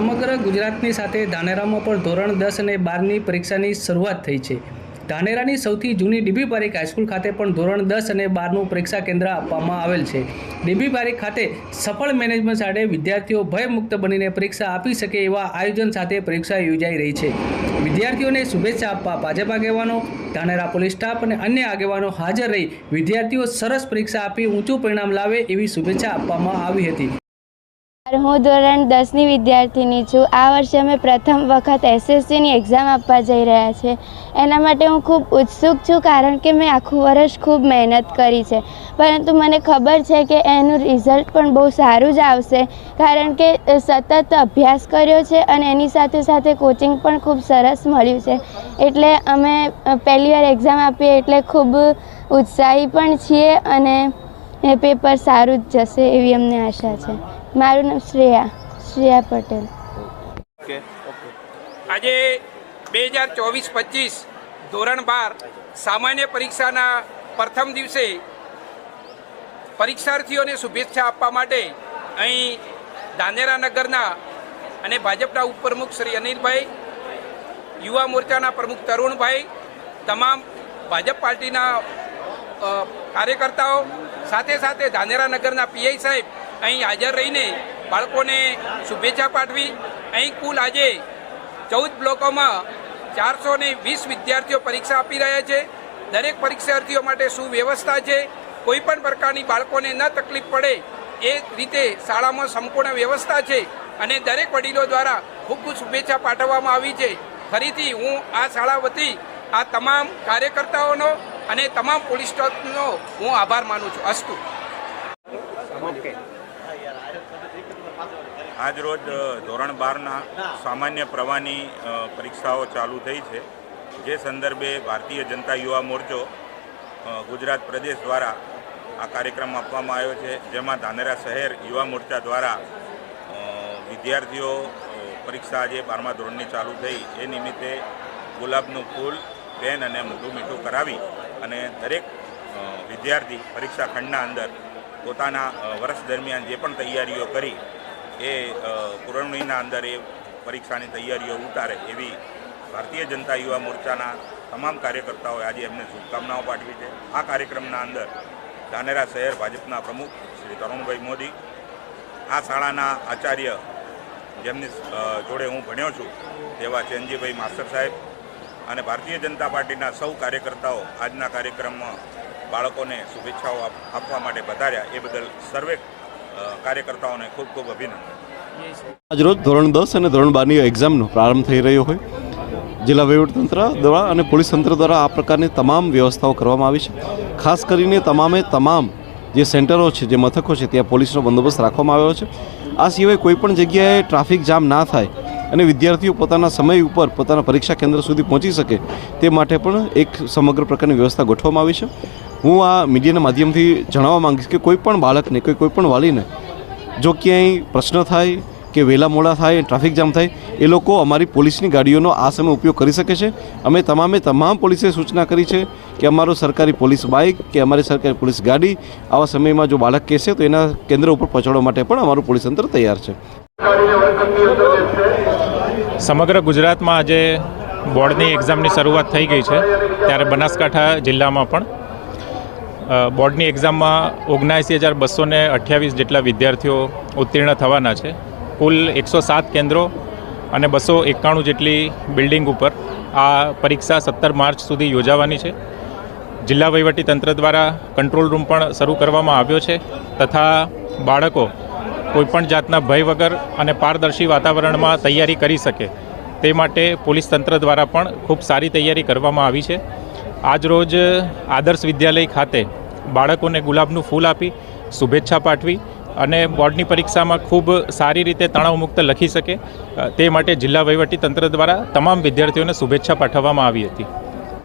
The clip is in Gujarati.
સમગ્ર ગુજરાતની સાથે ધાનેરામાં પણ ધોરણ 10 અને 12ની પરીક્ષાની શરૂઆત થઈ છે। ધાનેરાની સૌથી જૂની ડીબી પારેખ હાઈસ્કૂલ ખાતે પણ ધોરણ 10 અને 12નું પરીક્ષા કેન્દ્ર આપવામાં આવેલ છે। ડીબી પારેખ ખાતે સફળ મેનેજમેન્ટ સાથે વિદ્યાર્થીઓ ભયમુક્ત બનીને પરીક્ષા આપી શકે એવા આયોજન સાથે પરીક્ષા યોજાઈ રહી છે। વિદ્યાર્થીઓને શુભેચ્છા આપવા ભાજપ આગેવાનો, ધાનેરા પોલીસ સ્ટાફ અને અન્ય આગેવાનો હાજર રહી વિદ્યાર્થીઓ સરસ પરીક્ષા આપી ઊંચું પરિણામ લાવે એવી શુભેચ્છા આપવામાં આવી હતી। હું ધોરણ 10ની વિદ્યાર્થીની છું। આ વર્ષે અમે પ્રથમ વખત એસએસસીની એક્ઝામ આપવા જઈ રહ્યા છીએ। એના માટે હું ખૂબ ઉત્સુક છું, કારણ કે મેં આખું વર્ષ ખૂબ મહેનત કરી છે, પરંતુ મને ખબર છે કે એનું રિઝલ્ટ પણ બહુ સારું જ આવશે, કારણ કે સતત અભ્યાસ કર્યો છે અને એની સાથે સાથે કોચિંગ પણ ખૂબ સરસ મળ્યું છે। એટલે અમે પહેલી વાર એક્ઝામ આપીએ એટલે ખૂબ ઉત્સાહી પણ છીએ અને એ પેપર સારું જ જશે એવી અમને આશા છે। મારું નામ શ્રેયા પટેલ। આજે 2024-25 ધોરણ 12 સામાન્ય પરીક્ષાના પ્રથમ દિવસે પરીક્ષાર્થીઓને શુભેચ્છા આપવા માટે અહીં ધાનેરા નગરના અને ભાજપના ઉપપ્રમુખ શ્રી અનિલભાઈ, યુવા મોરચાના પ્રમુખ તરુણભાઈ, તમામ ભાજપ પાર્ટીના કાર્યકર્તાઓ સાથે સાથે ધાનેરા નગરના પીઆઈ સાહેબ અહીં હાજર રહીને બાળકોને શુભેચ્છા પાઠવી। અહીં કુલ આજે 14 બ્લોકોમાં 420 વિદ્યાર્થીઓ પરીક્ષા આપી રહ્યા છે। દરેક પરીક્ષાર્થીઓ માટે સુવ્યવસ્થા છે, કોઈ પણ પ્રકારની બાળકોને ન તકલીફ પડે એ રીતે શાળામાં સંપૂર્ણ વ્યવસ્થા છે અને દરેક વડીલો દ્વારા ખૂબ ખૂબ શુભેચ્છા પાઠવવામાં આવી છે। ફરીથી હું આ શાળા વતી આ તમામ કાર્યકર્તાઓનો અને તમામ પોલીસ સ્ટાફનો હું આભાર માનું છું। અસ્તુ। આજ રોજ ધોરણ 12ના સામાન્ય પ્રવાહની પરીક્ષાઓ ચાલુ થઈ છે, જે સંદર્ભે ભારતીય જનતા યુવા મોરચો ગુજરાત પ્રદેશ દ્વારા આ કાર્યક્રમ આપવામાં આવ્યો છે, જેમાં ધાનેરા શહેર યુવા મોરચા દ્વારા વિદ્યાર્થીઓ પરીક્ષા આજે 12મા ધોરણની ચાલુ થઈ એ નિમિત્તે ગુલાબનું ફૂલ, પેન અને મોઢું મીઠું કરાવી અને દરેક વિદ્યાર્થી પરીક્ષા ખંડના અંદર પોતાના વર્ષ દરમિયાન જે પણ તૈયારીઓ કરી એ પુરવણીના અંદર એ પરીક્ષાની તૈયારીઓ ઉતારે એવી ભારતીય જનતા યુવા મોરચાના તમામ કાર્યકર્તાઓએ આજે એમને શુભકામનાઓ પાઠવી છે। આ કાર્યક્રમના અંદર ધાનેરા શહેર ભાજપના પ્રમુખ શ્રી તરુણભાઈ મોદી, આ શાળાના આચાર્ય જેમની જોડે હું ભણ્યો છું તેવા ચેનજીભાઈ માસ્ટર સાહેબ અને ભારતીય જનતા પાર્ટીના સૌ કાર્યકર્તાઓ આજના કાર્યક્રમમાં બાળકોને શુભેચ્છાઓ આપવા માટે પધાર્યા, એ બદલ સર્વે કાર્યકર્તાઓને ખૂબ ખૂબ અભિનંદન। આજરોજ ધોરણ 10 અને ધોરણ 12ની એક્ઝામનો પ્રારંભ થઈ રહ્યો હોય, જિલ્લા વહીવટીતંત્ર દ્વારા અને પોલીસ તંત્ર દ્વારા આ પ્રકારની તમામ વ્યવસ્થાઓ કરવામાં આવી છે। ખાસ કરીને તમામ જે સેન્ટરો છે, જે મથકો છે, ત્યાં પોલીસનો બંદોબસ્ત રાખવામાં આવ્યો છે। આ સિવાય કોઈપણ જગ્યાએ ટ્રાફિક જામ ના થાય અને વિદ્યાર્થીઓ પોતાના સમય ઉપર પોતાના પરીક્ષા કેન્દ્ર સુધી પહોંચી શકે તે માટે પણ એક સમગ્ર પ્રકારની વ્યવસ્થા ગોઠવવામાં આવી છે। હું આ મીડિયાના માધ્યમથી જણાવવા માંગીશ કે કોઈ પણ બાળકને કોઈ પણ વાલીને જો ક્યાંય પ્રશ્ન થાય કે વહેલા મોડા થાય, ટ્રાફિક જામ થાય, એ લોકો અમારી પોલીસની ગાડીઓનો આ સમય ઉપયોગ કરી શકે છે। અમે તમામ પોલીસે સૂચના કરી છે કે અમારો સરકારી પોલીસ બાઇક કે અમારી સરકારી પોલીસ ગાડી આવા સમયમાં જો બાળક કહેશે તો એના કેન્દ્ર ઉપર પહોંચાડવા માટે પણ અમારું પોલીસ તંત્ર તૈયાર છે। સમગ્ર ગુજરાતમાં આજે બોર્ડની એક્ઝામની શરૂઆત થઈ ગઈ છે, ત્યારે બનાસકાંઠા જિલ્લામાં પણ બોર્ડની એક્ઝામમાં 79,228 જેટલા વિદ્યાર્થીઓ ઉત્તીર્ણ થવાના છે। કુલ 107 કેન્દ્રો અને 291 જેટલી બિલ્ડિંગ ઉપર આ પરીક્ષા 17 માર્ચ સુધી યોજાવાની છે। જિલ્લા વહીવટી તંત્ર દ્વારા કંટ્રોલ રૂમ પણ શરૂ કરવામાં આવ્યો છે તથા બાળકો કોઈપણ જાતના ભય વગર અને પારદર્શી વાતાવરણમાં તૈયારી કરી શકે તે માટે પોલીસ તંત્ર દ્વારા પણ ખૂબ સારી તૈયારી કરવામાં આવી છે। આજ રોજ આદર્શ વિદ્યાલય ખાતે બાળકોને ગુલાબનું ફૂલ આપી શુભેચ્છા પાઠવી અને બોર્ડની પરીક્ષામાં ખૂબ સારી રીતે તણાવમુક્ત લખી શકે તે માટે જિલ્લા વહીવટી તંત્ર દ્વારા તમામ વિદ્યાર્થીઓને શુભેચ્છા પાઠવવામાં આવી હતી।